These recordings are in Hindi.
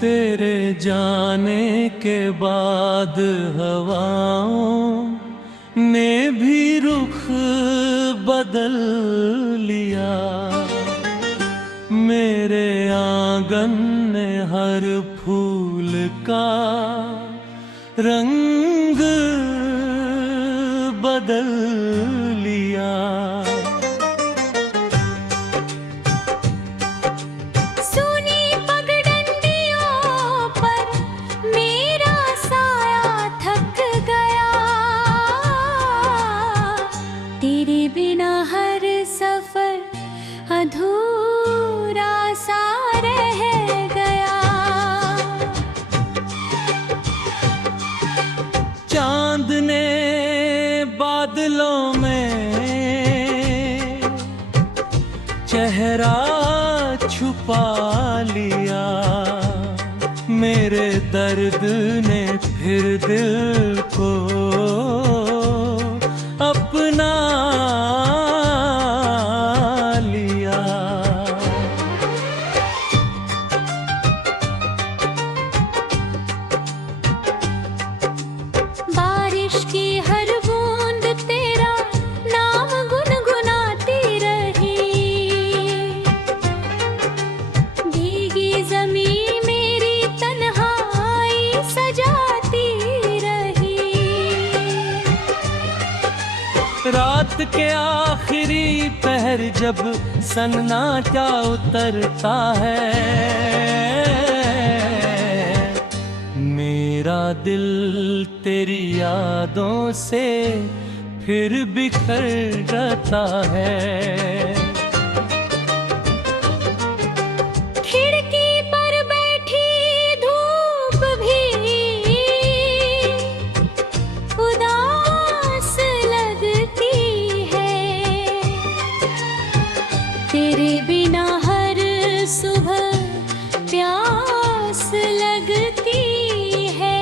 तेरे जाने के बाद हवाओं ने भी रुख बदल लिया। मेरे आंगन ने हर फूल का रंग बदल लिया। तेरे बिना हर सफर अधूरा सा रह गया। चांद ने बादलों में चेहरा छुपा लिया। मेरे दर्द ने फिर दिल को अपना लिया। बारिश की हर बूंद तेरा नाम गुनगुनाती रही। भीगी ज़मीं मेरी तन्हाई सजाती रही। रात के आखिरी पहर जब सन्नाटा उतरता है, मेरा दिल तेरी यादों से फिर बिखर जाता है। खिड़की पर बैठी धूप भी उदास लगती है। तेरे बिना हर सुबह प्यास लगती है।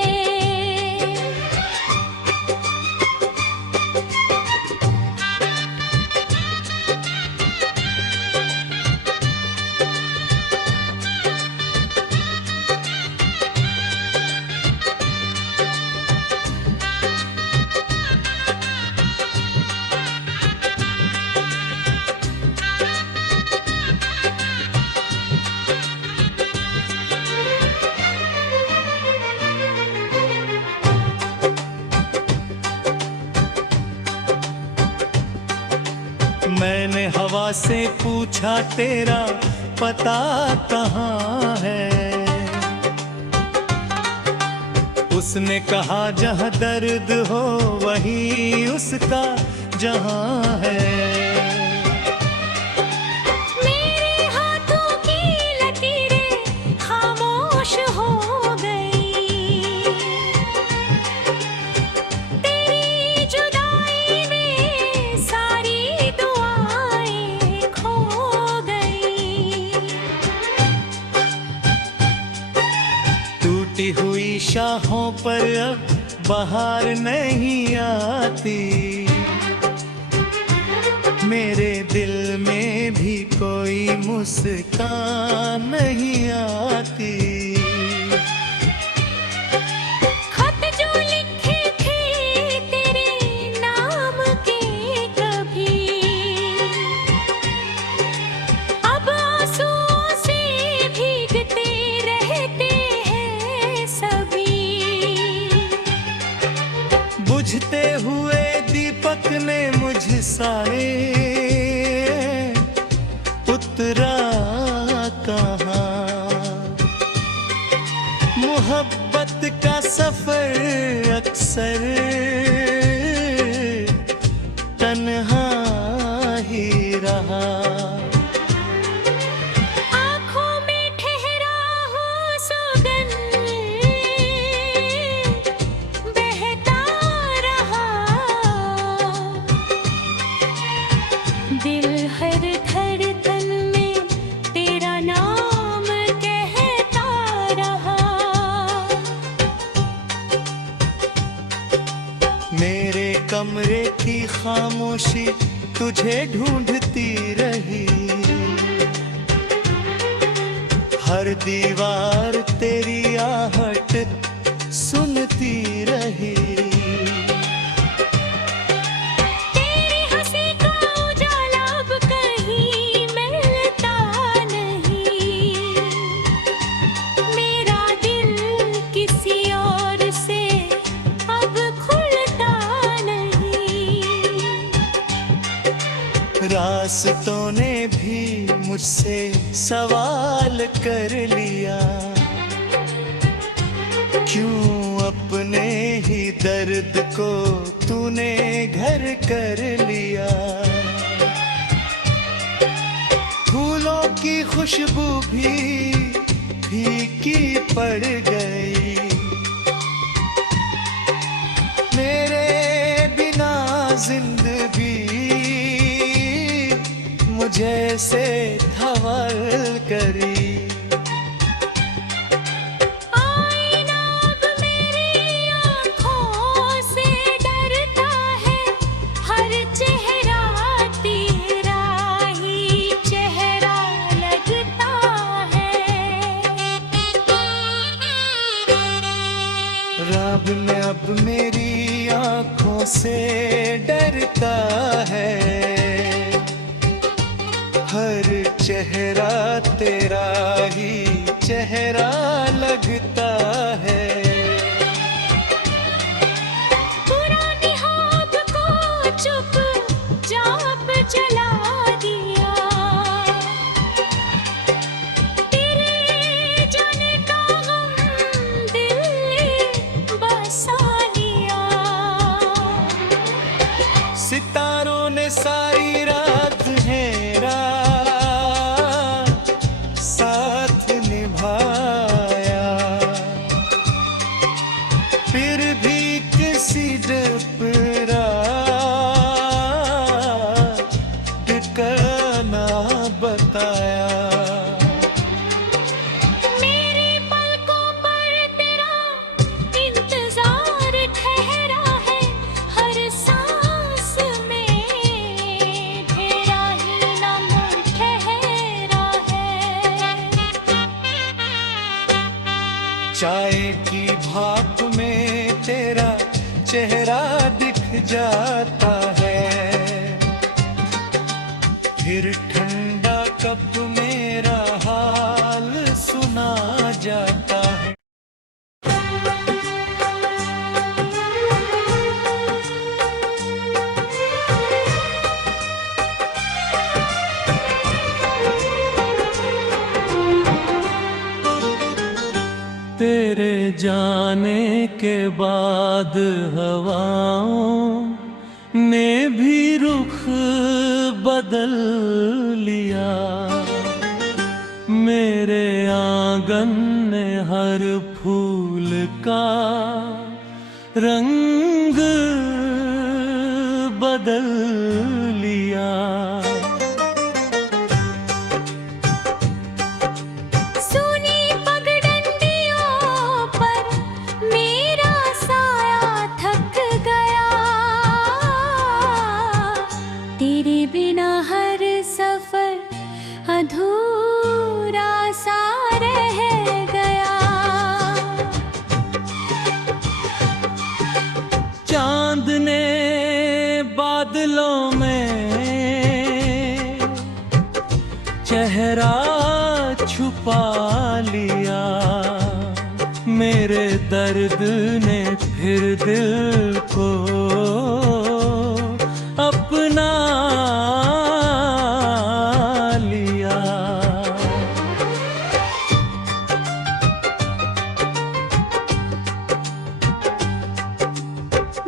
मैंने हवा से पूछा तेरा पता कहाँ है। उसने कहा जहाँ दर्द हो वही उसका जहाँ है। मेरे हाथों की लकीरें खामोश हो गई। तेरी जुदाई में सारी दुआएं खो गई। टूटी हुई शाहों पर अब बहार नहीं आती। मेरे दिल में भी कोई मुस्कान नहीं आती। खत जो लिखे थे तेरे नाम के कभी, अब आंसुओं से भीगते रहते हैं सभी। बुझते हुए दीपक ने मुझ सारे उतरा कहाँ। मोहब्बत का सफर अक्सर तन्हा ही रहा। आँखों में ठहरा हूँ सुगंध बहता रहा। दिल हर धड़कन में तेरा नाम कहता रहा। मेरे कमरे की खामोशी तुझे ढूंढती रही। हर दीवार तेरी रास्तों ने भी मुझसे सवाल कर लिया, क्यों अपने ही दर्द को तूने घर कर लिया। फूलों की खुशबू भी फीकी पड़ गई, मेरे बिना जिंदगी मुझे से धवल करी। आईना अब मेरी आँखों से डरता है, हर चेहरा तेरा ही चेहरा लगता है। रब में अब मेरी आँखों से डरता है, हर चेहरा तेरा ही चेहरा लगता है। पुरानी ख्वाब को चुप चाप जला दिया, तेरे जाने का गम दिल ने बसा लिया। सितारों ने सारी रात अंधेरा साथ निभाया, फिर भी किसी डपरा ठिकाना बताया। मेरी पलकों पर तेरा इंतजार ठहरा है, हर सांस में तेरा ही नाम ठहरा है। चाय की भाप में तेरा चेहरा दिख जाता है, फिर ठंडा कप मेरा हाल सुना जाता है। तेरे जाने के बाद हवाओं ने भी रुख बदल लिया, मेरे आंगन ने हर फूल का रंग बदल लिया। सुनी पगडंडियों पर मेरा साया थक गया, तेरे बिना हर सफर अधूरा सा रह गया। चांद ने बादलों में चेहरा छुपा लिया, मेरे दर्द ने फिर दिल को अपना लिया।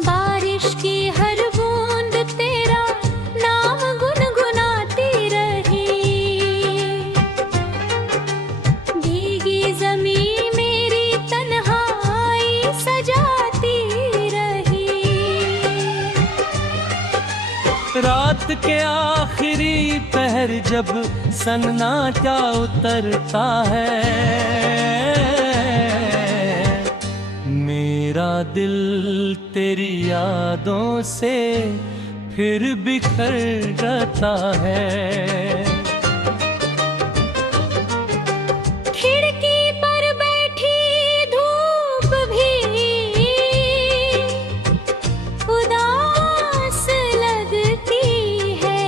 बारिश की हर बूंद तेरा नाम गुनगुनाती रही, भीगी ज़मीं मेरी तन्हाई सजाती रही। रात के आखिरी पहर जब सन्नाटा उतरता है, मेरा दिल तेरी यादों से फिर बिखर जाता है। खिड़की पर बैठी धूप भी उदास लगती है,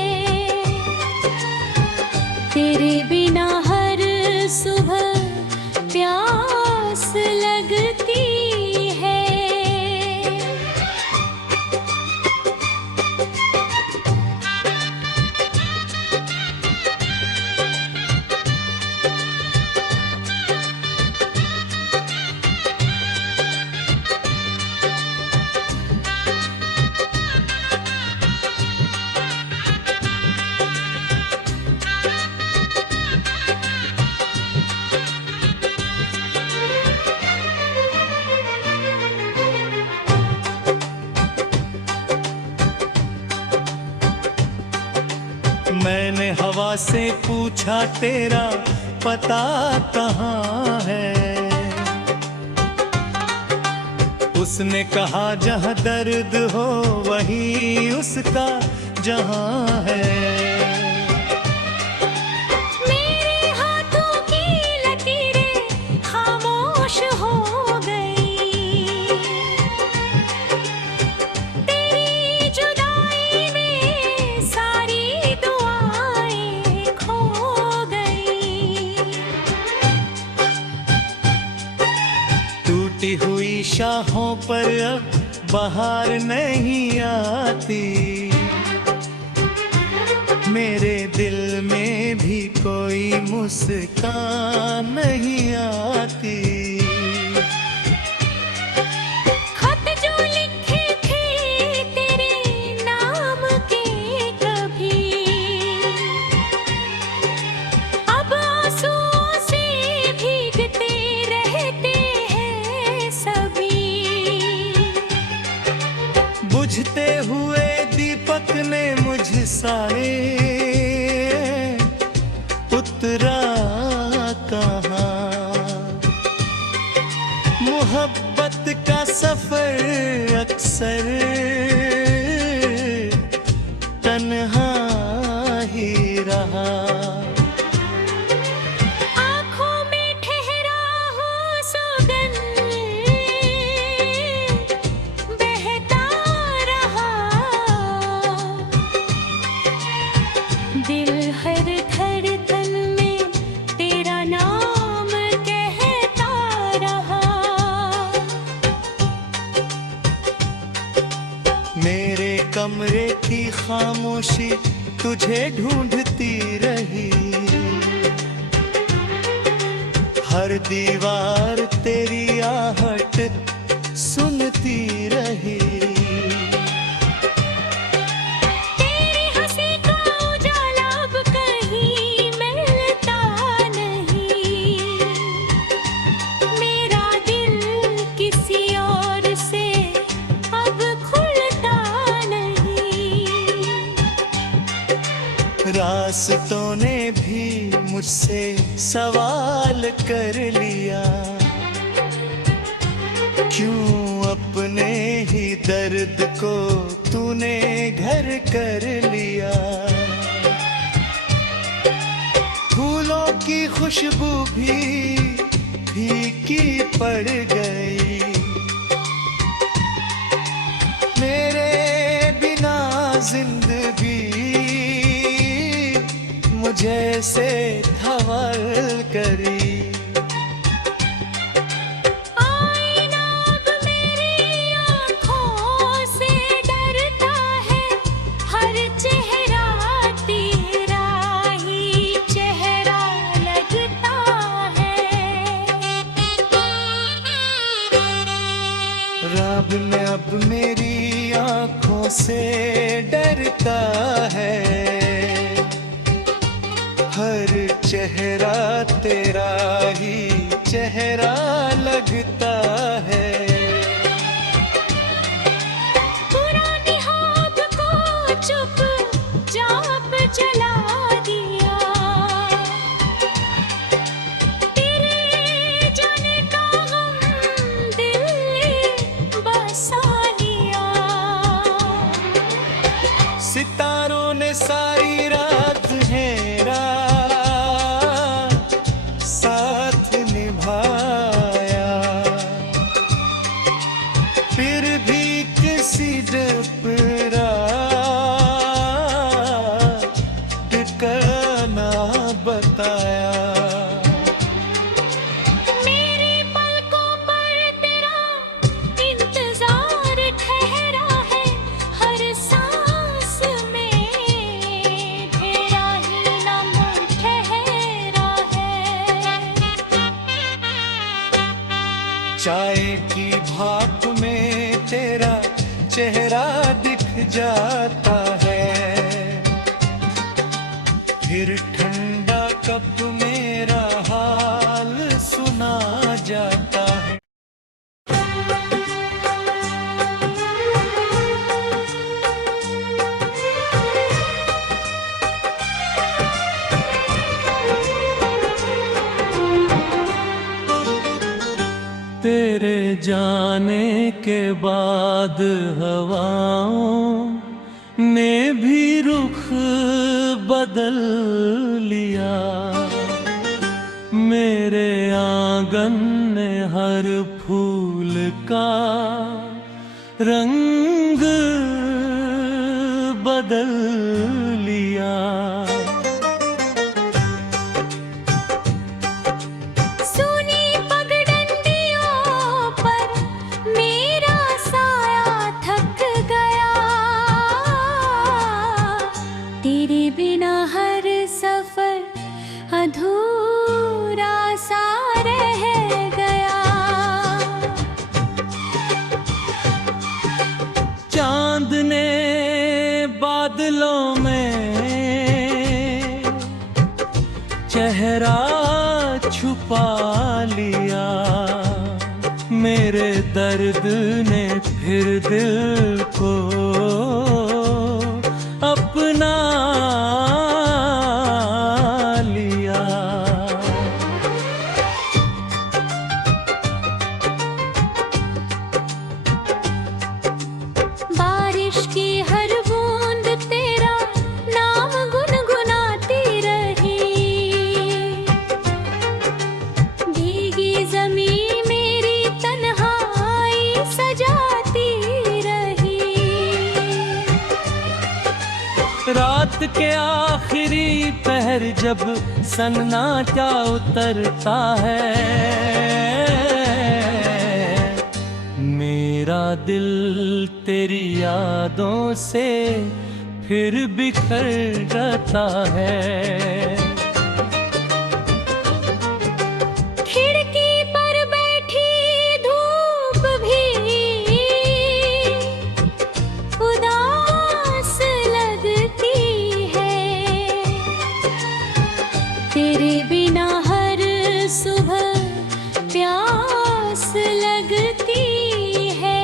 तेरे बिना हर सुबह प्यास लगती है। से पूछा तेरा पता कहाँ है, उसने कहा जहाँ दर्द हो वही उसका जहाँ है। मेरे हाथों की लकीरें खामोश हो गई, तेरी जुदाई में सारी दुआएं खो गई। टूटी हुई शाहों पर अब बाहर नहीं आती, मेरे दिल में भी कोई मुस्कान नहीं आती। खत जो लिखे थे तेरे नाम के कभी, अब आंसुओं से भीगते रहते हैं सभी। बुझते हुए दीपक ने मुझ सारे उतरा कहाँ, मोहब्बत का सफर अक्सर तन्हा ही रहा। आँखों में ठहरा हो सुगंध बहता रहा, दिल हर धड़कन में तेरा नाम कहता रहा। मेरे कमरे की खामोशी तुझे ढूंढती रही, हर दीवार तेरी आहट सुनती रही। तेरी हंसी का उजाला अब कहीं मिलता नहीं, मेरा दिल किसी और से अब खुलता नहीं। रास्तों ने भी मुझसे सवाल कर लिया, क्यों अपने ही दर्द को तूने घर कर लिया। फूलों की खुशबू भी फीकी पड़ गई, मेरे बिना जिंदगी मुझे से धवल करी। आईना अब मेरी आँखों से डरता है, हर चेहरा तेरा ही चेहरा लगता है। रब ने अब मेरी आँखों से डरता है, हर चेहरा तेरा ही चेहरा लगता है। पुरानी हाथ को चुप चाप जला दिया, तेरे जाने का गम दिल ने बसा लिया। सितारों ने सारी रात अंधेरा साथ निभाया, फिर भी किसी डपरा ठिकाना बताया। मेरी पलकों पर तेरा इंतजार ठहरा है, हर सांस में तेरा ही नाम ठहरा है। चाय की भाप में तेरा चेहरा दिख जाता है, फिर ठंडा कप मेरा हाल सुना जाता है। तेरे जाने के बाद हवाओं ने भी रुख बदल लिया। मेरे आंगन ने हर फूल का रंग बदल लिया। सुनी पगडंडियों पर मेरा साया थक गया। तेरे बिना हर सफर अधूरा सा रह गया। चांद ने बादलों में चेहरा छुपा लिया। मेरे दर्द ने फिर दिल को अपना लिया। बारिश की हर बूंद तेरा नाम गुनगुनाती रही। भीगी ज़मीं मेरी तन्हाई सजाती रही। रात के आखिरी पहर जब सन्नाटा उतरता है, मेरा दिल तेरी यादों से फिर बिखर जाता है। खिड़की पर बैठी धूप भी उदास लगती है। तेरे बिना हर सुबह प्यास लगती है।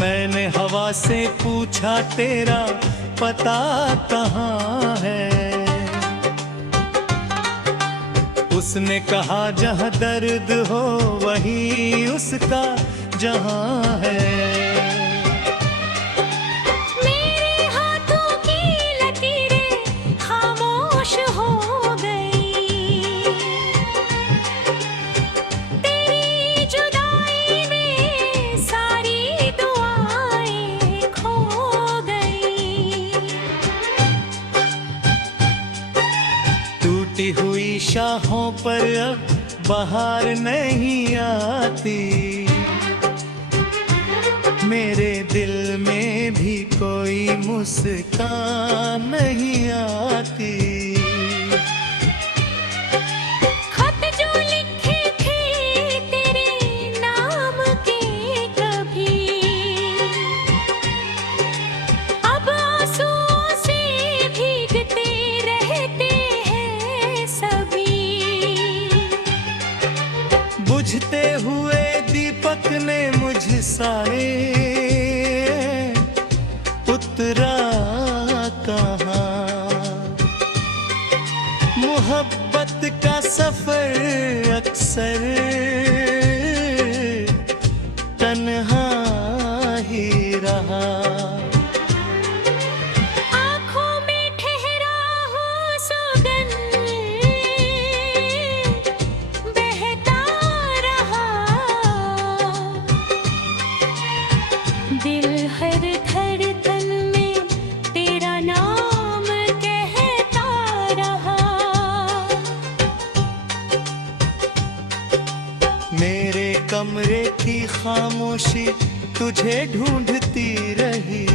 मैंने हवा से पूछा तेरा पता कहाँ है। उसने कहा जहाँ दर्द हो वही उसका जहाँ है। मेरे हाथों की लकीरें खामोश हो गई। तेरी जुदाई में सारी दुआएं खो गई। टूटी हुई शाहों पर अब बहार नहीं आती। मेरे दिल में भी कोई मुस्कान नहीं आती। खत जो लिखे थे तेरे नाम के कभी, अब आंसुओं से भीगते रहते हैं सभी। बुझते हुए दीपक ने मुझ सारे उतरा कहाँ। मोहब्बत का सफर अक्सर तन्हा ही रहा। आँखों में ठहरा हूँ सुगंध बहता रहा। दिल हर धड़कन में तेरा नाम कहता रहा। मेरे कमरे की खामोशी तुझे ढूंढती रही।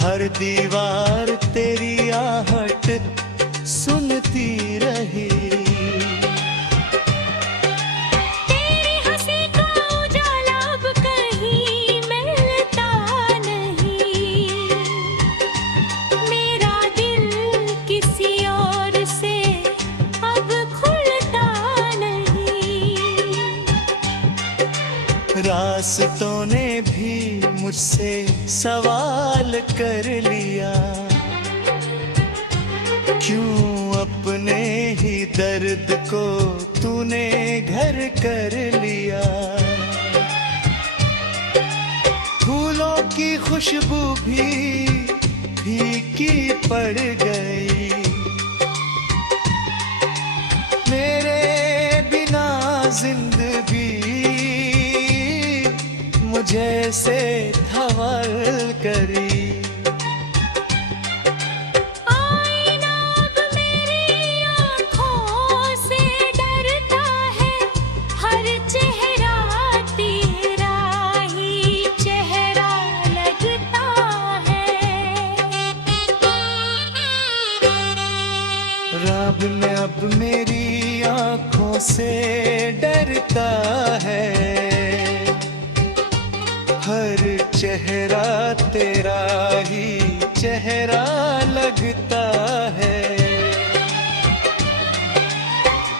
हर दीवार तेरी रास्तों ने भी मुझसे सवाल कर लिया, क्यों अपने ही दर्द को तूने घर कर लिया। फूलों की खुशबू भी फीकी पड़ गई, मेरे बिना जिंदगी मुझे से हवाल करी। आईना अब मेरी आँखों से डरता है, हर चेहरा तेरा ही चेहरा लगता है। रब ने अब मेरी आँखों से डरता है, हर चेहरा तेरा ही चेहरा लगता है।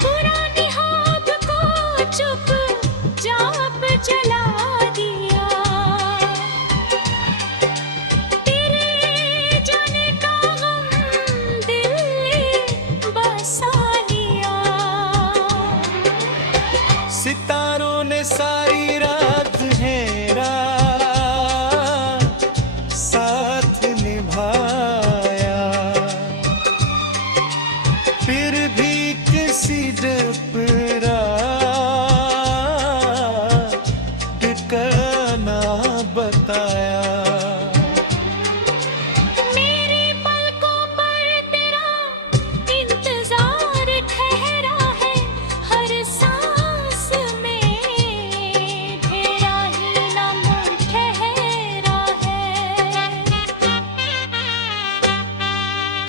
पुरानी ख्वाब को चुप चाप जला दिया, तेरे जाने का गम दिल ने बसा लिया। सितारों ने सारी रात अंधेरा साथ निभाया, फिर भी किसी डपरा ठिकाना बताया। मेरी पलकों पर तेरा इंतजार ठहरा है, हर सांस में तेरा ही नाम ठहरा है।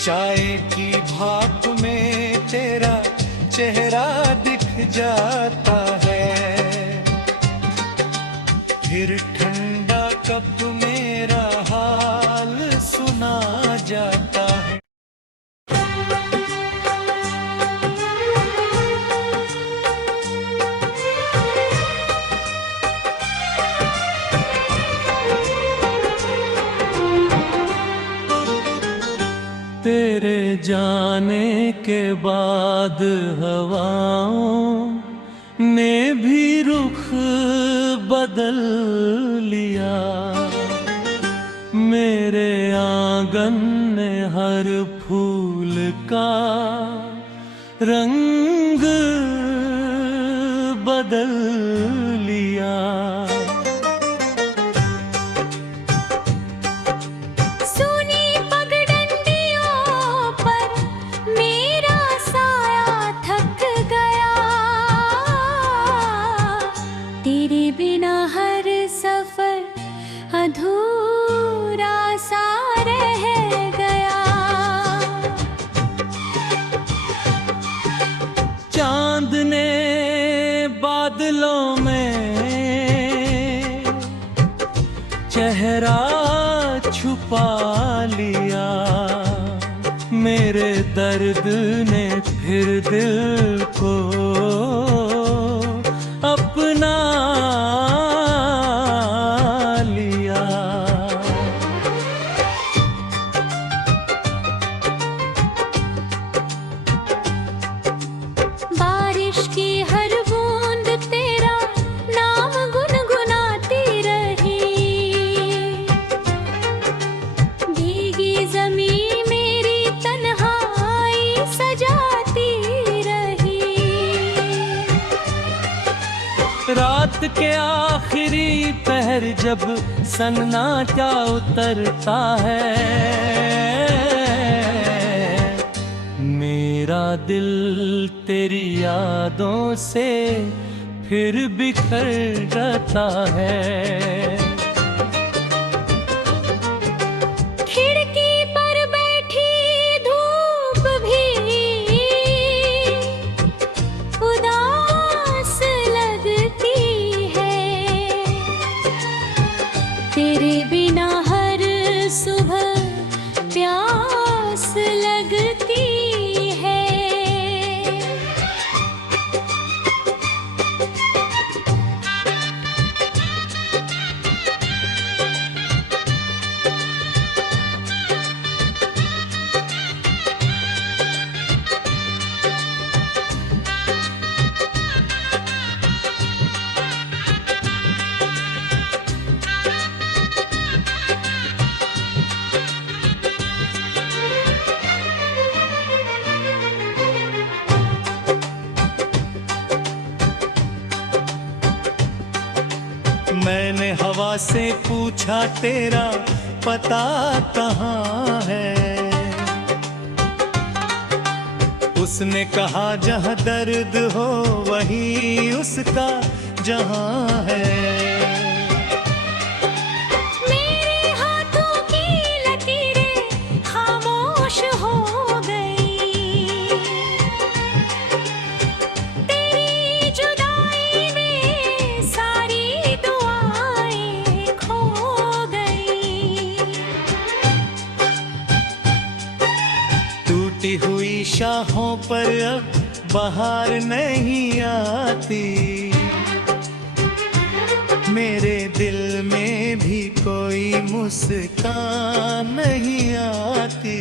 चाय की भाप में तेरा चेहरा दिख जाता है, फिर ठंडा कप मेरा हाल सुना जाता है। तेरे जाने के बाद हवाओं ने भी रुख बदल लिया, मेरे आंगन ने हर फूल का रंग बदल लिया। सुनी पगडंडियों पर मेरा साया थक गया, तेरे बिना हर सफर अधूरा सा रह गया। चांद ने बादलों में चेहरा छुपा लिया, मेरे दर्द ने फिर दिल को अपना लिया। बारिश की हर बूंद तेरा नाम गुनगुनाती रही, भीगी ज़मीं मेरी तन्हाई सजाती रही। रात के आखिरी पहर जब सन्नाटा उतरता है, मेरा दिल तेरी यादों से फिर बिखर जाता है। खिड़की पर बैठी धूप भी उदास लगती है, तेरे बिना हर सुबह प्यास लगती है। से पूछा तेरा पता कहाँ है, उसने कहा जहाँ दर्द हो वही उसका जहाँ है। मेरे हाथों की लकीरें खामोश हो गई, तेरी जुदाई में सारी दुआएं खो गई। टूटी हुई शाहों पर अब बाहर नहीं आती, मेरे दिल में भी कोई मुस्कान नहीं आती।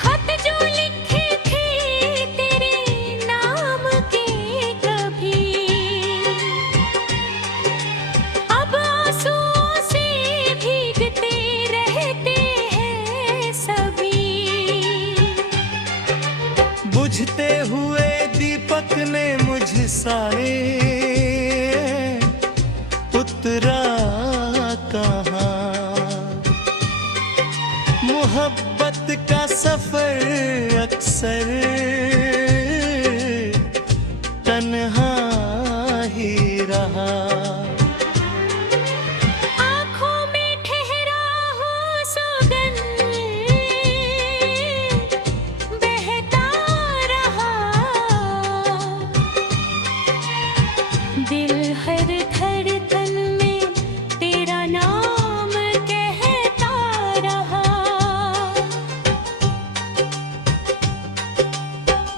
खत जो लिखे थे तेरे नाम के कभी, अब आंसुओं से भीगते रहते हैं सभी। बुझते हुए दीपक ने मुझ सारे उतरा कहाँ, मोहब्बत का सफर अक्सर तन्हा ही रहा। आँखों में ठहरा हो सुगंध बहता रहा, दिल हर धड़कन में तेरा नाम कहता रहा।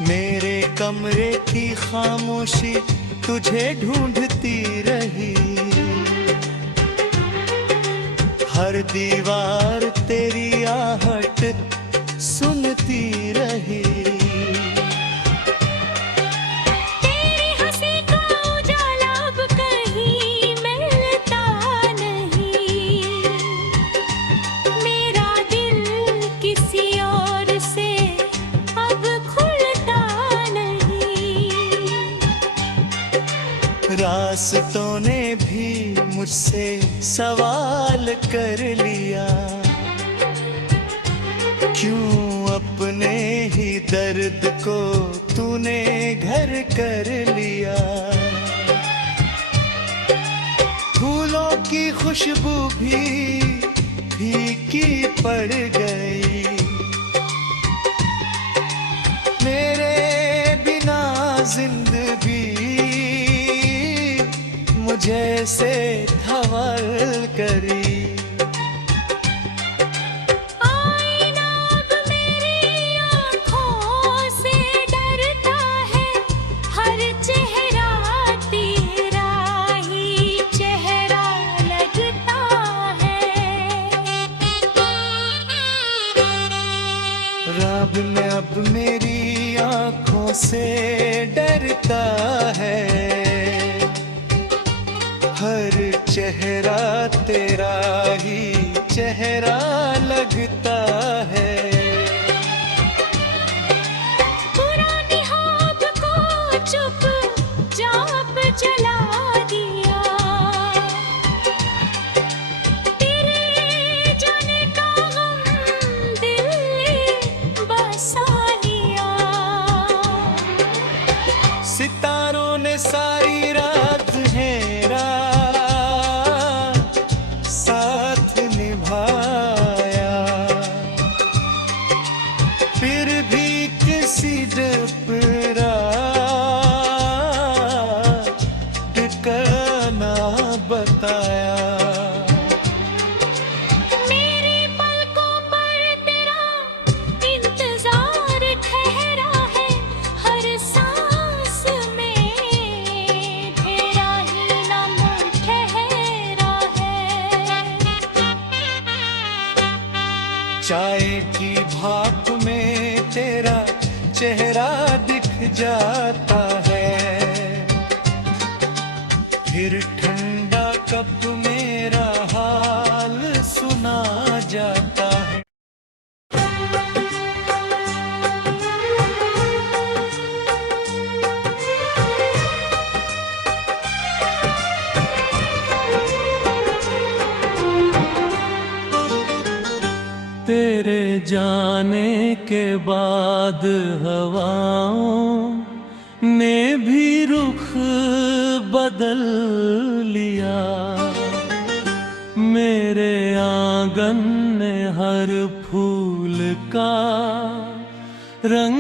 मेरे कमरे की खामोशी तुझे ढूंढती रही, हर दीवार तेरी आहट सुनती रही। तेरी हंसी का उजाला अब कहीं मिलता नहीं, मेरा दिल किसी और से अब खुलता नहीं। रास्तों ने भी मुझसे सवाल कर लिया, क्यों अपने ही दर्द को तूने घर कर लिया। फूलों की खुशबू भी फीकी पड़ गई, मेरे बिना जिंदगी मुझे से धवल करी। आईना अब मेरी आँखों से डरता है, हर चेहरा तेरा ही चेहरा लगता है। रब में अब मेरी आँखों से डरता है, हर चेहरा तेरा ही चेहरा लगता है। पुरानी हाथ को चुप चाप जला दिया, तेरे जाने का गम दिल ने बसा लिया। सितारों ने सारी रात अंधेरा साथ निभाया, फिर भी किसी डपरा ठिकाना बताया। मेरी पलकों पर तेरा इंतजार ठहरा है, हर सांस में तेरा ही नाम ठहरा है। चाय की भाप में तेरा चेहरा दिख जाता है, फिर ठंडा कप मेरा हाल सुना जाता है। जाने के बाद हवाओं ने भी रुख बदल लिया। मेरे आंगन ने हर फूल का रंग